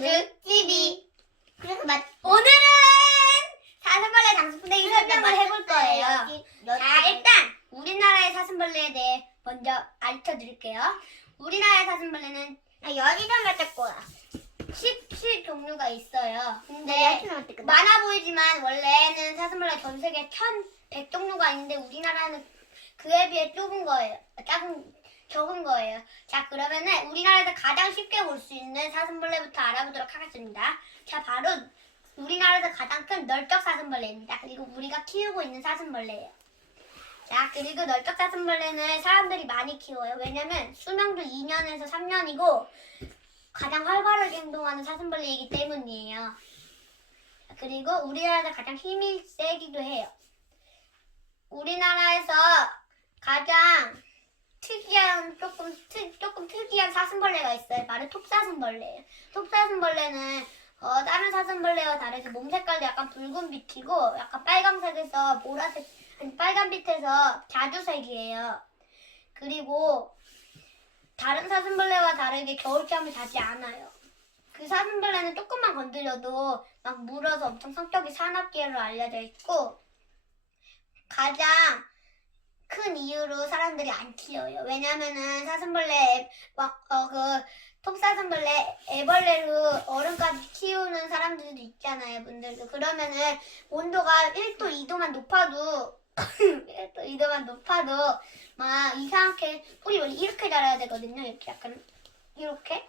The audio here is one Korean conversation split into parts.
TV. 그래서 오늘은 사슴벌레 장수풍뎅이 설명을 해볼 거예요. 자, 일단 우리나라의 사슴벌레에 대해 먼저 알려드릴게요. 우리나라의 사슴벌레는 여기다 맞을 거야. 17종류가 있어요. 근데 많아 보이지만 원래는 사슴벌레 전 세계 1100종류가 있는데 우리나라는 그에 비해 적은 거예요. 자, 그러면은 우리나라에서 가장 쉽게 볼 수 있는 사슴벌레부터 알아보도록 하겠습니다. 자, 바로 우리나라에서 가장 큰 널쩍 사슴벌레입니다. 그리고 우리가 키우고 있는 사슴벌레예요. 자, 그리고 널쩍 사슴벌레는 사람들이 많이 키워요. 왜냐면 수명도 2년에서 3년이고 가장 활발하게 행동하는 사슴벌레이기 때문이에요. 그리고 우리나라에서 가장 힘이 세기도 해요. 우리나라에서 가장 특이한 조금 특이한 사슴벌레가 있어요. 바로 톱사슴벌레예요. 톱사슴벌레는 다른 사슴벌레와 다르게 몸 색깔도 약간 붉은빛이고 약간 빨강색에서 보라색, 빨간빛에서 자주색이에요. 그리고 다른 사슴벌레와 다르게 겨울잠을 자지 않아요. 그 사슴벌레는 조금만 건드려도 막 물어서 엄청 성격이 사납기로 알려져 있고 가장 큰 이유로 사람들이 안 키워요. 왜냐면은 사슴벌레 톱사슴벌레 애벌레로 얼음까지 키우는 사람들도 있잖아요, 분들도. 그러면은 온도가 1도 2도만 높아도 1도 2도만 높아도 막 이상하게 뿌리 원래 이렇게 자라야 되거든요. 이렇게 약간 이렇게.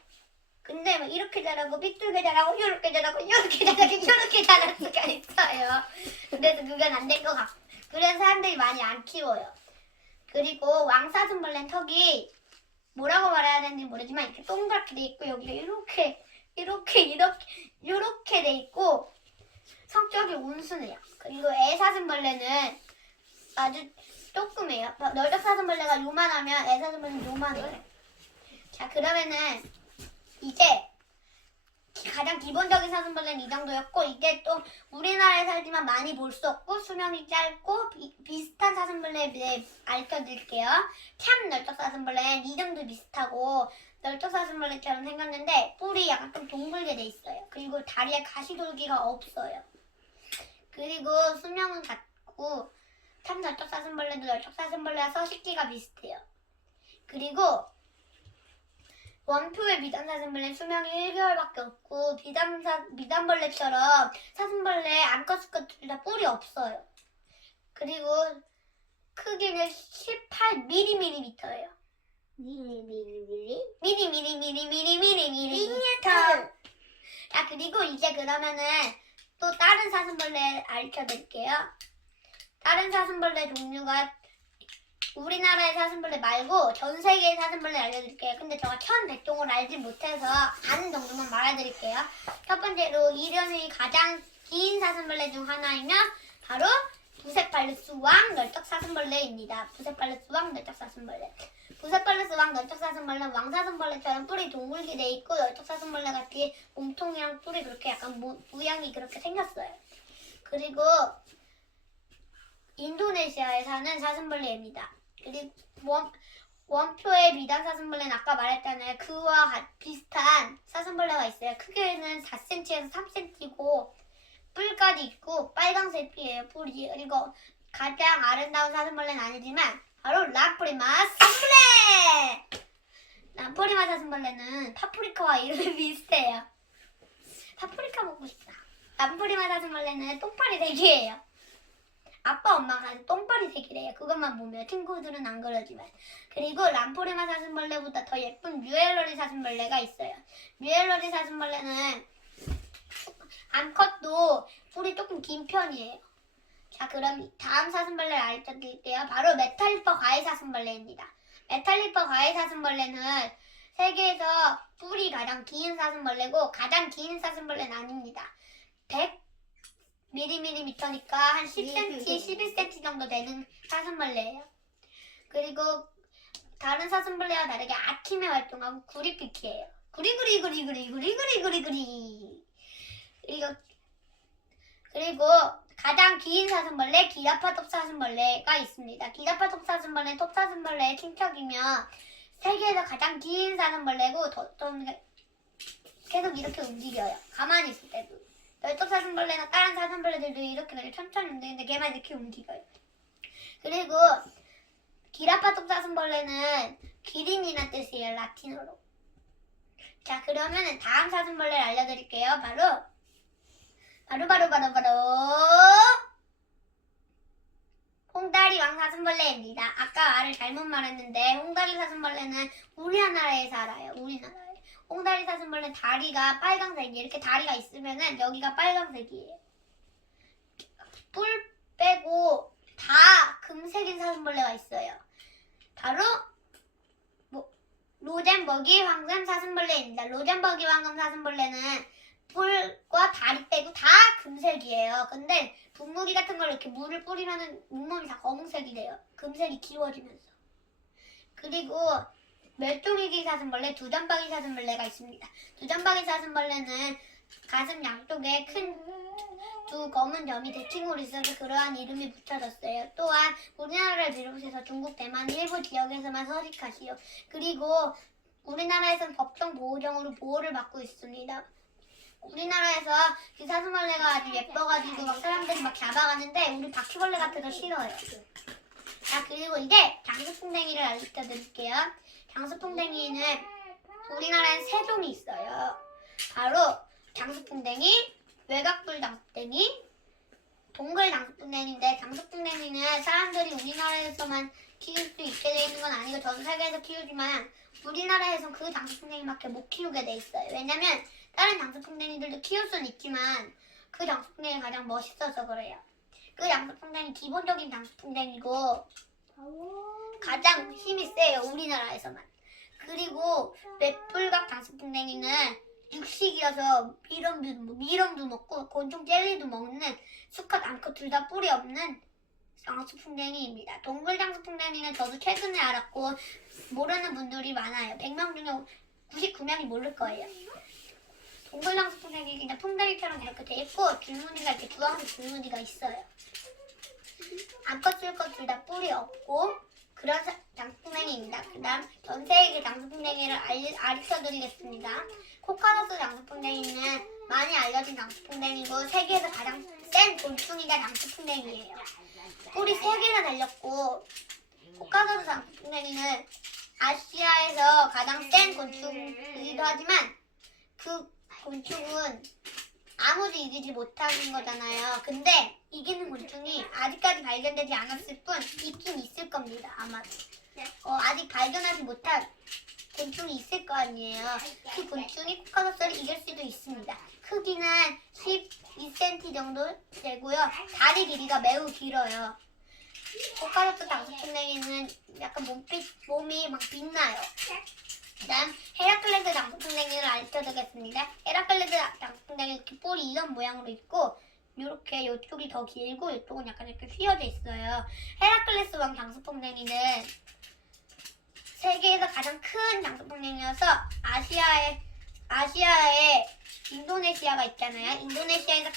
근데 막 이렇게 자라고 삐뚤게 자라고 이렇게 자라고 이렇게 자라고 이렇게 자랄 수가 있어요. 그래서 그건 안 될 것 같고. 그래서 사람들이 많이 안 키워요. 그리고 왕사슴벌레는 턱이 뭐라고 말해야 되는지 모르지만 이렇게 동그랗게 돼 있고 여기가 이렇게 돼 있고 성격이 온순해요. 그리고 애사슴벌레는 아주 조그매요. 널쩍 사슴벌레가 요만하면 애사슴벌레는 요만해요. 자, 그러면은 이제 가장 기본적인 사슴벌레는 이 정도였고 이제 또 우리나라에 살지만 많이 볼 수 없고 수명이 짧고 비슷한 사슴벌레에 대해 알려드릴게요. 참 널쩍 사슴벌레는 이름도 비슷하고 널쩍 사슴벌레처럼 생겼는데 뿔이 약간 좀 동글게 돼 있어요. 그리고 다리에 가시돌기가 없어요. 그리고 수명은 같고 참 널쩍 사슴벌레도 널쩍 사슴벌레와 서식지가 비슷해요. 그리고 원표의 미담사슴벌레는 수명이 1개월밖에 없고 미담벌레처럼 사슴벌레 암컷 수컷 둘 다 뿔이 없어요. 그리고 크기는 18mm예요. 미리미터. 자, 그리고 이제 그러면은 또 다른 사슴벌레 알려드릴게요. 다른 사슴벌레 종류가 우리나라의 사슴벌레 말고 전 세계의 사슴벌레 알려드릴게요. 근데 제가 1100종을 알지 못해서 아는 정도만 말해드릴게요. 첫 번째로 이름이 가장 긴 사슴벌레 중 하나이며 바로 부세팔루스왕 널쩍 사슴벌레입니다. 부세팔루스왕 널쩍 사슴벌레. 부세팔루스왕 널쩍 사슴벌레는 왕사슴벌레처럼 뿔이 동글게 돼 있고 널쩍 사슴벌레 같이 몸통이랑 뿔이 그렇게 약간 모양이 그렇게 생겼어요. 그리고 인도네시아에 사는 사슴벌레입니다. 그리고 원표의 미담 사슴벌레는 아까 말했잖아요. 그와 비슷한 사슴벌레가 있어요. 크기는 4cm에서 3cm고 뿔까지 있고 빨강색 피예요. 뿔이. 그리고 가장 아름다운 사슴벌레는 아니지만 바로 람프리마 사슴벌레! 람프리마 사슴벌레는 파프리카와 이름이 비슷해요. 파프리카 먹고 싶다. 람프리마 사슴벌레는 똥파리 색이에요. 아빠 엄마가 똥파리 색이래요. 그것만 보면 친구들은 안 그러지만. 그리고 람프리마 사슴벌레보다 더 예쁜 뮤엘러리 사슴벌레가 있어요. 뮤엘러리 사슴벌레는 암컷도 뿔이 조금 긴 편이에요. 자, 그럼 다음 사슴벌레를 알려드릴게요. 바로 메탈리퍼 과일사슴벌레입니다. 메탈리퍼 과일사슴벌레는 세계에서 뿔이 가장 긴 사슴벌레고 가장 긴 사슴벌레는 아닙니다. 100mm니까 한 10cm, 11cm 정도 되는 사슴벌레예요. 그리고 다른 사슴벌레와 다르게 아침에 활동하고 구리피키예요. 구리구리구리구리구리구리구리구리. 그리고 가장 긴 사슴벌레 기라파톱 사슴벌레가 있습니다. 기라파톱 사슴벌레는 톱사슴벌레의 친척이며 세계에서 가장 긴 사슴벌레고 계속 이렇게 움직여요. 가만히 있을 때도. 널떡사슴벌레나 다른 사슴벌레들도 이렇게 그냥 천천히 움직이는데 걔만 이렇게 움직여요. 그리고 기라파톱사슴벌레는 기린이란 뜻이에요. 라틴어로. 자, 그러면은 다음 사슴벌레를 알려드릴게요. 바로 홍다리 왕사슴벌레입니다. 아까 말을 잘못 말했는데 홍다리 사슴벌레는 우리나라에 살아요. 우리나라에. 홍다리 사슴벌레는 다리가 빨강색이에요. 이렇게 다리가 있으면은 여기가 빨강색이에요. 뿔 빼고 다 금색인 사슴벌레가 있어요. 바로 로젠버기 황금 사슴벌레입니다. 로젠버기 황금 사슴벌레는 뿔과 다리 빼고 다 금색이에요. 근데 분무기 같은 걸 이렇게 물을 뿌리면은 온몸이 다 검은색이 돼요. 금색이 기워지면서. 그리고 멸종위기 사슴벌레, 두점박이 사슴벌레가 있습니다. 두점박이 사슴벌레는 가슴 양쪽에 큰 두 검은 점이 대칭으로 있어서 그러한 이름이 붙여졌어요. 또한 우리나라를 비롯해서 중국, 대만 일부 지역에서만 서식하시요. 그리고 우리나라에서는 법정 보호종으로 보호를 받고 있습니다. 우리나라에서 그 사슴벌레가 아주 예뻐가지고 막 사람들이 막 잡아가는데 우리 바퀴벌레 같아서 싫어요. 자, 그리고 이제 장수풍뎅이를 알려드릴게요. 장수풍뎅이는 우리나라엔 세 종이 있어요. 바로 장수풍뎅이, 외곽불 장수풍뎅이, 동글 장수풍뎅이인데 장수풍뎅이는 사람들이 우리나라에서만 키울 수 있게 돼 있는 건 아니고 전 세계에서 키우지만 우리나라에선 그 장수풍뎅이밖에 못 키우게 돼 있어요. 왜냐면 다른 장수풍뎅이들도 키울 수는 있지만 그 장수풍뎅이가 가장 멋있어서 그래요. 그 장수풍뎅이 기본적인 장수풍뎅이고 가장 힘이 세요. 우리나라에서만. 그리고 맷불각 장수풍뎅이는 육식이어서 미럼도 먹고 곤충 젤리도 먹는 수컷 암컷 둘 다 뿔이 없는 장수풍뎅이입니다. 동글 장수풍뎅이는 저도 최근에 알았고 모르는 분들이 많아요. 100명 중에 99명이 모를 거예요. 동글 장수풍뎅이 그냥 풍뎅이처럼 이렇게 돼 있고 줄무늬가 이렇게 주황색 줄무늬가 있어요. 암컷 수컷 둘 다 뿔이 없고 그런 장수풍뎅이입니다. 그 다음 전 세계 장수풍뎅이를 알려드리겠습니다. 코카사스 장수풍뎅이는 많이 알려진 장수풍뎅이고 세계에서 가장 센 곤충이자 장수풍뎅이에요. 뿔이 3개나 달렸고 코카사스 장수풍뎅이는 아시아에서 가장 센 곤충이기도 하지만 그 곤충은 아무도 이기지 못하는 거잖아요. 근데 이기는 곤충이 아직까지 발견되지 않았을 뿐 있긴 있을 겁니다. 아마 아직 발견하지 못한 곤충이 있을 거 아니에요. 그 곤충이 코카사스를 이길 수도 있습니다. 크기는 12cm 정도 되고요. 다리 길이가 매우 길어요. 코카사스 장수풍뎅이는 약간 몸이 막 빛나요. 그다음 헤라클레스 장수풍뎅이를 알려드리겠습니다. 헤라클레스 장수풍뎅이 이렇게 뿔이 이런 모양으로 있고 이렇게 이쪽이 더 길고 이쪽은 약간 이렇게 휘어져 있어요. 헤라클레스 왕 장수풍뎅이는 세계에서 가장 큰 장수풍뎅이여서 아시아에 인도네시아가 있잖아요. 인도네시아에서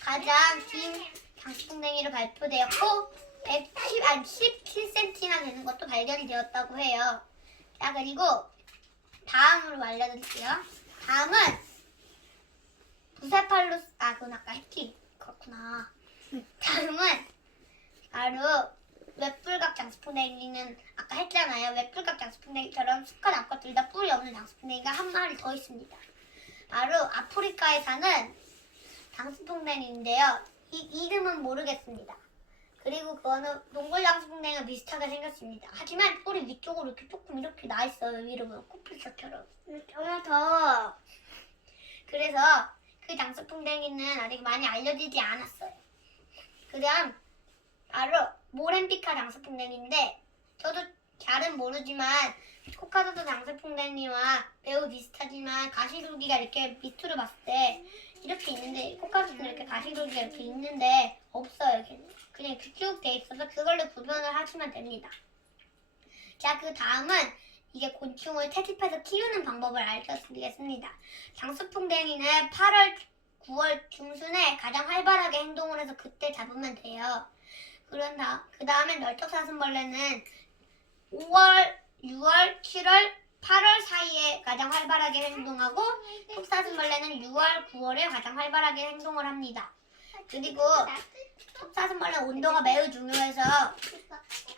가장 긴 장수풍뎅이로 발표되었고 17cm나 되는 것도 발견이 되었다고 해요. 자, 그리고 다음으로 알려드릴게요. 다음은 부세팔루스, 그건 아까 했지. 그렇구나. 다음은 바로 웹불각 장수풍뎅이는 아까 했잖아요. 웹불각 장수풍뎅이처럼 수컷 암컷 둘 다 뿔이 없는 장수풍뎅이가 한 마리 더 있습니다. 바로 아프리카에 사는 장수풍뎅이인데요. 이 이름은 모르겠습니다. 그리고 그거는 동글 장수풍뎅이가 비슷하게 생겼습니다. 하지만 뿔이 위쪽으로 이렇게 조금 이렇게 나 있어요. 위로 코뿔소처럼. 정말 더. 그래서 그 장수풍뎅이는 아직 많이 알려지지 않았어요. 그 다음 바로 모렌피카 장수풍뎅이인데 저도 잘은 모르지만 코카사스 장수풍뎅이와 매우 비슷하지만 가시줄기가 이렇게 밑으로 봤을 때 이렇게 있는데 코카사스는 이렇게 가시줄기가 이렇게 있는데 없어요. 그냥 이렇게 쭉 돼 있어서 그걸로 구분을 하시면 됩니다. 자, 그 다음은 이게 곤충을 채집해서 키우는 방법을 알려드리겠습니다. 장수풍뎅이는 8월, 9월 중순에 가장 활발하게 행동을 해서 그때 잡으면 돼요. 그 다음에 널떡사슴벌레는 5월, 6월, 7월, 8월 사이에 가장 활발하게 행동하고 톱사슴벌레는 6월, 9월에 가장 활발하게 행동을 합니다. 그리고 톱사슴벌레 온도가 매우 중요해서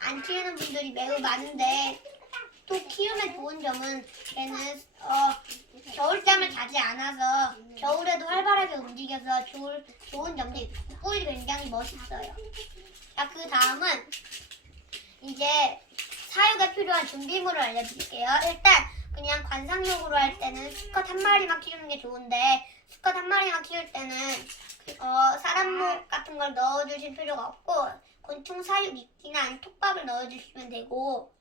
안 키우는 분들이 매우 많은데 또 키우면 좋은 점은 걔는 겨울잠을 자지 않아서 겨울에도 활발하게 움직여서 좋은 점도 있고 뿔이 굉장히 멋있어요. 자, 그 다음은 이제 사육에 필요한 준비물을 알려드릴게요. 일단 그냥 관상용으로 할 때는 수컷 한 마리만 키우는 게 좋은데 수컷 한 마리만 키울 때는 사람목 같은 걸 넣어주실 필요가 없고 곤충 사육 미끼나 아니면 톱밥을 넣어주시면 되고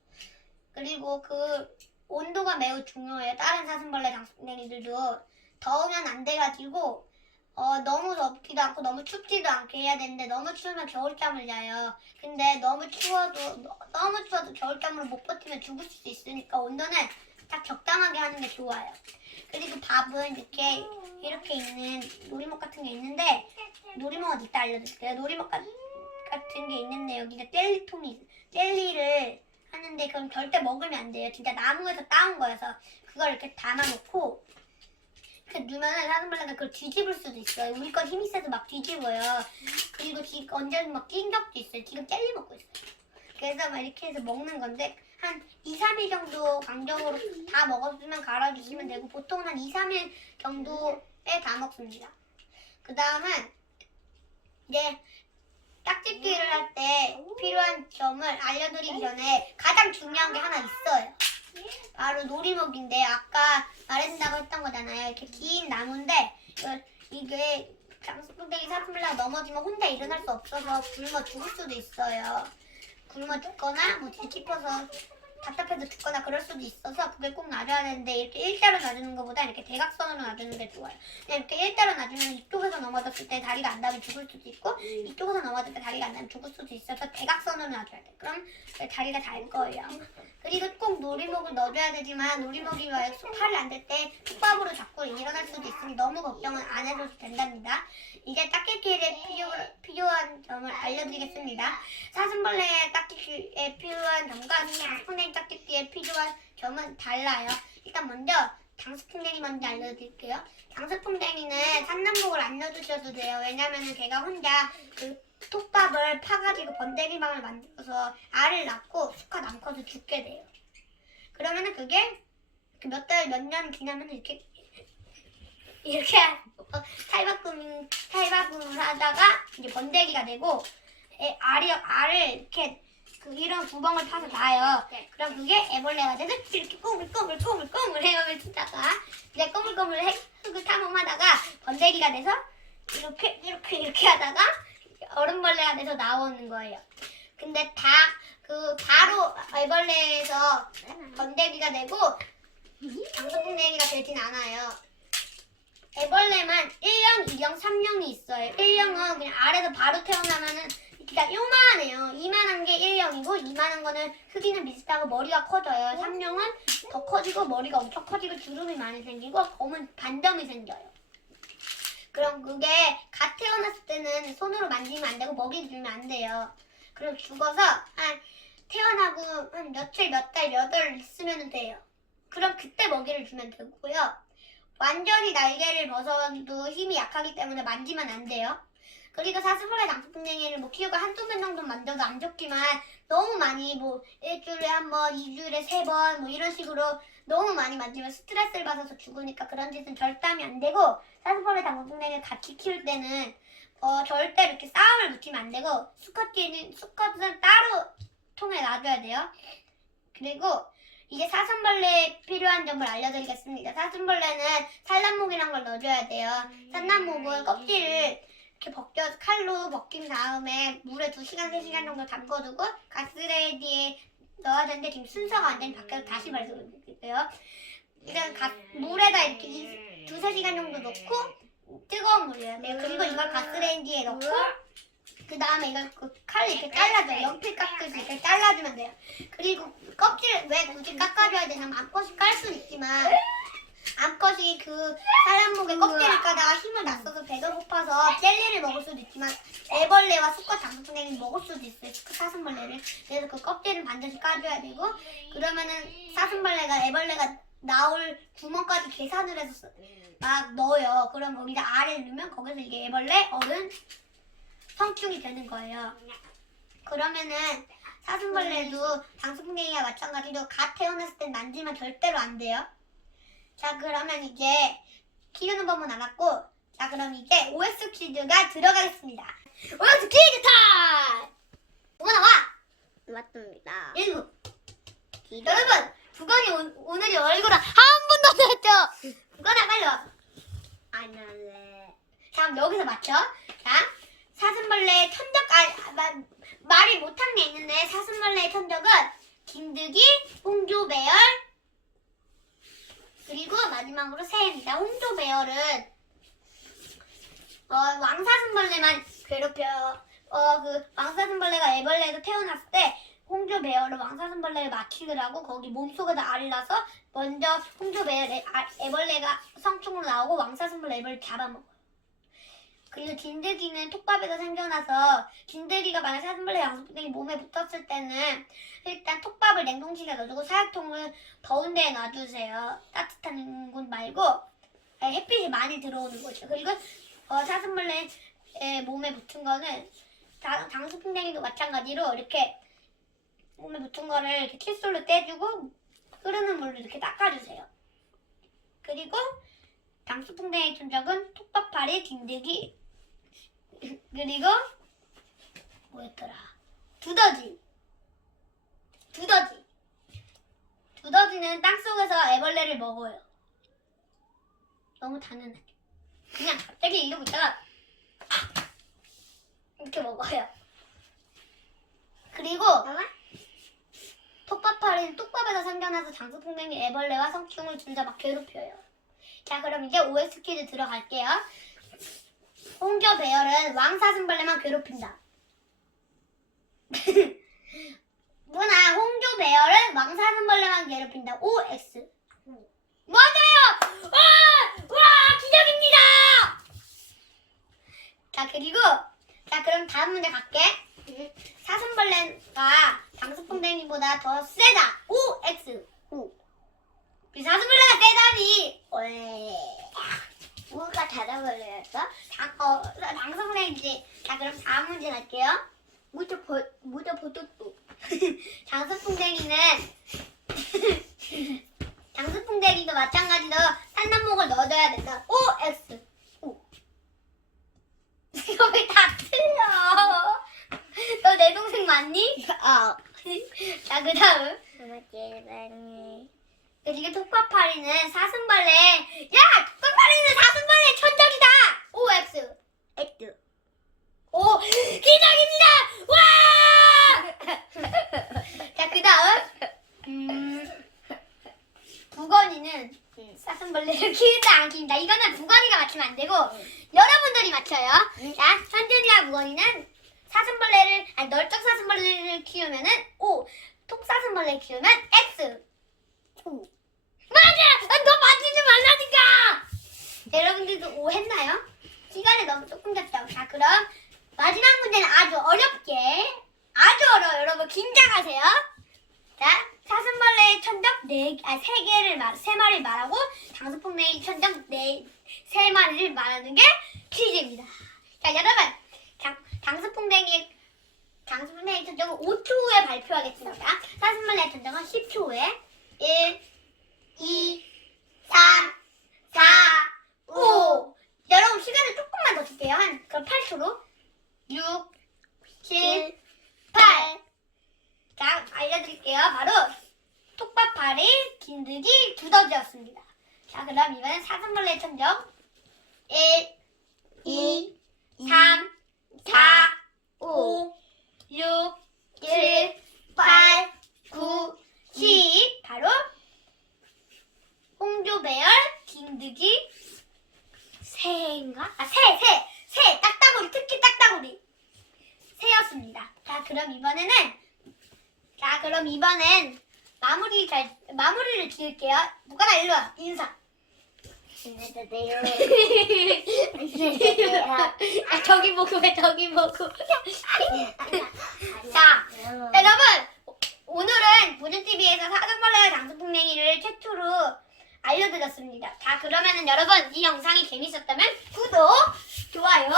그리고 그 온도가 매우 중요해요. 다른 사슴벌레 장수냉이들도 더우면 안 돼가지고 너무 덥지도 않고 너무 춥지도 않게 해야 되는데 너무 추우면 겨울잠을 자요. 근데 너무 추워도 겨울잠으로 못 버티면 죽을 수도 있으니까 온도는 딱 적당하게 하는 게 좋아요. 그리고 밥은 이렇게 있는 놀이목 같은 게 있는데 놀이목은 이따 알려드릴게요. 놀이목 같은 게 있는데 여기가 젤리를 하는데 그럼 절대 먹으면 안 돼요. 진짜 나무에서 따온 거여서 그걸 이렇게 담아놓고 이렇게 넣으면 사슴벌레가 그걸 뒤집을 수도 있어요. 우리 건 힘이 세서 막 뒤집어요. 그리고 언제는 막 낀 적도 있어요. 지금 젤리 먹고 있어요. 그래서 막 이렇게 해서 먹는 건데 한 2, 3일 정도 간격으로 다 먹었으면 갈아주시면 되고 보통은 한 2, 3일 정도에 다 먹습니다. 그 다음은 이제 딱짓기를 할 때 필요한 점을 알려드리기 전에 가장 중요한 게 하나 있어요. 바로 놀이목인데 아까 말해준다고 했던 거잖아요. 이렇게 긴 나무인데 이게 장수풍뎅이 사슴벌레가 넘어지면 혼자 일어날 수 없어서 굶어 죽을 수도 있어요. 굶어 죽거나 뭐 뒤집어서 답답해서 죽거나 그럴 수도 있어서 그게 꼭 놔줘야 되는데 이렇게 일자로 놔주는 것보다 이렇게 대각선으로 놔주는 게 좋아요. 그냥 이렇게 일자로 놔주면 이쪽에서 넘어졌을 때 다리가 안 닿으면 죽을 수도 있고 이쪽에서 넘어질 때 다리가 안 닿으면 죽을 수도 있어서 대각선으로 놔줘야 돼. 그럼 다리가 닿을 거예요. 그리고 꼭 놀이목을 넣어줘야 되지만 놀이목이 팔이 안 될 때 톱밥으로 자꾸 일어날 수도 있으니 너무 걱정은 안 해줘도 된답니다. 이제 딱짓기에 필요한 점을 알려드리겠습니다. 사슴벌레 딱짓기에 필요한 점과 장수풍뎅이 딱짓기에 필요한 점은 달라요. 일단 먼저 장수풍뎅이 먼저 알려드릴게요. 장수풍뎅이는 산란목을 안 넣어주셔도 돼요. 왜냐면은 걔가 혼자 그 톱밥을 파가지고 번데기방을 만들어서 알을 낳고 수컷 암컷을 죽게 돼요. 그러면은 그게 몇 년 지나면 이렇게 탈바꿈을 하다가 이제 번데기가 되고 알을 이렇게 이런 구멍을 파서 놔요. 그럼 그게 애벌레가 돼서 이렇게 꼬물꼬물 헤엄치다가 이제 꼬물꼬물 흙을 탐험하다가 번데기가 돼서 이렇게 하다가 얼음벌레가 돼서 나오는 거예요. 근데 바로 애벌레에서 번데기가 되고 장수풍뎅이가 되진 않아요. 애벌레만 1형, 2형, 3형이 있어요. 1형은 그냥 알에서 바로 태어나면은 그러니까 요만해요. 이만한 게 1형이고 이만한 거는 크기는 비슷하고 머리가 커져요. 3형은 더 커지고 머리가 엄청 커지고 주름이 많이 생기고 검은 반점이 생겨요. 그럼 그게 갓 태어났을 때는 손으로 만지면 안 되고 먹이 주면 안 돼요. 그럼 죽어서 태어나고 한 며칠, 몇 달, 몇 월 있으면 돼요. 그럼 그때 먹이를 주면 되고요. 완전히 날개를 벗어도 힘이 약하기 때문에 만지면 안 돼요. 그리고 사슴벌레 장수풍뎅이를 키우고 한두 번 정도 만져도 안 좋지만 너무 많이 일주일에 한 번, 2주일에 3번 이런 식으로 너무 많이 만지면 스트레스를 받아서 죽으니까 그런 짓은 절대 하면 안 되고 사슴벌레 장수풍뎅이를 같이 키울 때는 절대 이렇게 싸움을 붙이면 안 되고 수컷은 따로 통에 놔줘야 돼요. 그리고 이제 사슴벌레에 필요한 점을 알려드리겠습니다. 사슴벌레는 산란목이란 걸 넣어줘야 돼요. 산란목은 껍질을 이렇게 칼로 벗긴 다음에 물에 2시간, 3시간 정도 담궈두고 가스레인지에 넣어야 되는데 지금 순서가 완전히 바뀌어서 다시 말씀드릴게요. 일단 물에다 이렇게 2-3시간 정도 넣고 뜨거운 물이에요. 그리고 이걸 가스레인지에 넣고 그 다음에 이걸 칼로 이렇게 잘라줘요. 연필 깎듯이 이렇게 잘라주면 돼요. 그리고 껍질을 왜 굳이 깎아줘야 되냐면 암컷이 깔 수는 있지만 암컷이 산란목에 껍질을 까다가 힘을 다 써서 배가 고파서 젤리를 먹을 수도 있지만 애벌레와 수컷 장수풍뎅이를 먹을 수도 있어요. 수컷 사슴벌레를. 그래서 그 껍질은 반드시 까줘야 되고, 그러면은 사슴벌레가 애벌레가 나올 구멍까지 계산을 해서 막 넣어요. 그럼 거기다 알을 넣으면 거기서 이게 애벌레, 어른, 성충이 되는 거예요. 그러면은 사슴벌레도 장수풍뎅이와 마찬가지로 갓 태어났을 땐 만지면 절대로 안 돼요. 자, 그러면 이제 키우는 법은 알았고, 자, 그럼 이제 OX 퀴즈가 들어가겠습니다. OX 퀴즈 타임! 뭐가 나와? 맞습니다. 1부. 여러분, 부건이 오늘이 얼굴을 한 번도 안 했죠? 부건아, 빨리 와. 안 할래. 자, 그럼 여기서 맞춰. 자, 사슴벌레의 천적, 말이 못한 게 있는데, 사슴벌레의 천적은 진드기, 홍조배열, 그리고 마지막으로 새입니다. 홍조배열은 왕사슴벌레만 괴롭혀요. 그 왕사슴벌레가 애벌레에서 태어났을 때 홍조배열은 왕사슴벌레를 맞추느라고 거기 몸속에다 알을 낳아서 먼저 홍조배열 애벌레가 성충으로 나오고 왕사슴벌레 애벌레를 잡아먹어요. 그리고 진드기는 톱밥에서 생겨나서 진드기가 만약 사슴벌레 양수풍뎅이 몸에 붙었을 때는 일단 톱밥을 냉동실에 넣어주고 사육통을 더운 데에 놔두세요. 따뜻한 곳 말고 햇빛이 많이 들어오는 곳이요. 그리고 사슴벌레 몸에 붙은 거는 장수풍뎅이도 마찬가지로 이렇게 몸에 붙은 거를 이렇게 칫솔로 떼주고 흐르는 물로 이렇게 닦아주세요. 그리고 장수풍뎅이 천적은 톱밥파리, 진드기, 그리고 뭐였더라? 두더지는 땅속에서 애벌레를 먹어요. 너무 당연하죠. 그냥 갑자기 이러고 있다가 이렇게 먹어요. 그리고 톱밥파리는 톱밥에서 생겨나서 장수풍뎅이 애벌레와 성충을 둘 다 막 괴롭혀요. 자, 그럼 이제 OX 퀴즈 들어갈게요. 홍조배열은 왕사슴벌레만 괴롭힌다. 누나, 홍조배열은 왕사슴벌레만 괴롭힌다. OX. 맞아요! 와, 기적입니다! 자, 그리고, 자, 그럼 다음 문제 갈게. 사슴벌레가 장수풍뎅이보다 더 세다. OX. 이 사슴벌레가 세다니. 왜? 뭐가 다른벌레였어? 장수풍뎅이지. 자, 그럼 다음 문제 갈게요. 모자 벗었어. 장수풍뎅이는 장수풍뎅이도 마찬가지로 산란목을 넣어줘야 된다. OX. 이거 왜 다 틀려? 너 내 동생 맞니? 자, 그 다음. 그리고 톱밥파리는 사슴벌레. 야! 톱밥파리는 사슴벌레 천적이다! OX. X. 오! 기적입니다! 와! 자, 그 다음. 부건이는 사슴벌레를 키운다, 안 키운다. 이거는 부건이가 맞추면 안 되고, 여러분들이 맞춰요. 자, 현준이와 부건이는 사슴벌레를, 널쩍 사슴벌레를 키우면은 O. 톱사슴벌레 키우면 X. 맞아! 너 맞추지 말라니까! 자, 여러분들도 O 했나요? 시간이 너무 조금 됐죠. 자, 그럼 마지막 문제는 아주 어렵게, 아주 어려워요. 여러분 긴장하세요. 자, 사슴벌레의 천적 3마리를 말하고 장수풍뎅이 천적 3마리를 말하는 게 퀴즈입니다. 자, 여러분, 장수풍뎅이 천적은 5초 후에 발표하겠습니다. 사슴벌레의 천적은 10초 후에 1, 2, 3, 4, 5. 여러분 시간을 조금만 더 줄게요. 그럼 8초로 6, 7, 8. 자, 알려드릴게요. 바로 톱밥파리, 진드기, 두더지였습니다. 자, 그럼 이번엔 사슴벌레 천적 1, 2, 3, 4, 5, 6, 7, 8, 9, 10. 바로 홍조배열, 진드기, 새인가? 새! 딱따구리, 특히 딱따구리. 새였습니다. 자, 그럼 이번엔 마무리를 지을게요. 누가나 일로 와. 인사. 안녕하세요. 아, 저기 보고 왜 저기 보고. 자, 여러분 오늘은 보존TV에서 사슴벌레와 장수풍뎅이를 최초로 알려드렸습니다. 자, 그러면은 여러분 이 영상이 재밌었다면 구독, 좋아요,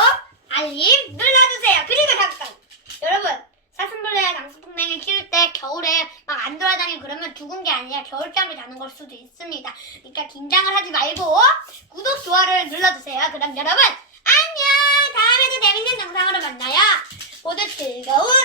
알림 눌러주세요. 그리고 잠깐 여러분 사슴벌레와 장수풍뎅이 키울 때 겨울에 막 안 돌아다니고 그러면 죽은 게 아니라 겨울잠을 자는 걸 수도 있습니다. 그러니까 긴장을 하지 말고 구독, 좋아요를 눌러주세요. 그럼 여러분 안녕. 다음에도 재밌는 영상으로 만나요. 모두 즐거운